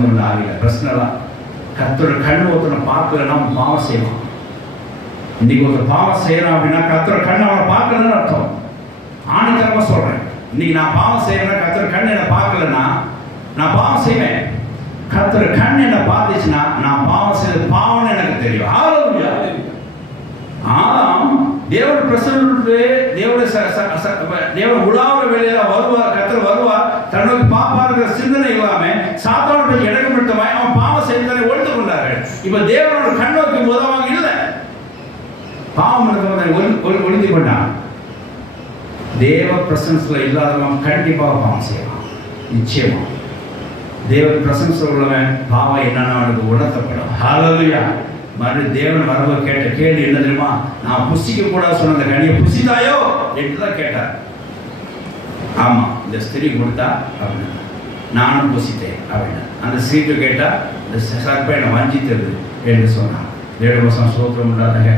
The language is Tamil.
ஒன்றும் இல்லை ஆகல பர்சனலாக. கர்த்தரோட கண்ணு ஒருத்தனை பார்க்கலன்னா அவன் பாவம் செய்வான். இன்னைக்கு ஒருத்தர் பாவம் செய்யறான் அப்படின்னா கர்த்தரோட கண்ணு அவனை பார்க்கலன்னு அர்த்தம். ஆணித்தரமா சொல்றேன், இன்னைக்கு நான் பாவம் செய்யறேன், கர்த்தரோட கண்ணு என்னை பார்க்கலன்னா நான் பாவம் செய்வேன். கர்த்தரோட கண் என்னை பார்த்துச்சுன்னா நான் பாவம் செய்த பாவம்னு எனக்கு தெரியும். ஹல்லேலூயா. ஆதாம் தேவனுடைய பிரசன்னத்துக்கு தேவன் உலாவுற வேலையில வருவார், கர்த்தர் வருவார், தன்னுடைய பாப்பாருங்கிற சிந்தனை இல்லாம சாத்தானுடைய இடகமிட்டமாய் அவன் பாவம் செய்ததை ஒழித்து கொண்டார்கள். இப்ப தேவனோட கண்ணோக்கும் போது அவங்க இல்லை, பாவம் ஒழித்து கொண்டான். தேவ பிரசன்ஸ்ல இல்லாதவன் கண்டிப்பாக பாவம் செய்வான். நிச்சயமா தேவ பிரசன்ஸ் உள்ளவன் பாவம் என்னன்னு அவனுக்கு உணர்த்தப்படும். ஹல்லேலூயா. மறுபடியும் தேவன் வரவ கேட்ட கேள்வி என்ன தெரியுமா? நான் புசிக்க கூடாது சொன்ன அந்த கனியை புசித்தாயோ என்று தான் கேட்டார். ஆமா, இந்த ஸ்திரீ கொடுத்தா அப்படின்னு நானும் புசித்தேன் அப்படின்னு. அந்த ஸ்திரீக்கு கேட்டா இந்த சர்ப்பை என்னை வஞ்சித்தது என்று சொன்னான். 7 வருஷம் சோத்திரம் உண்டாதாக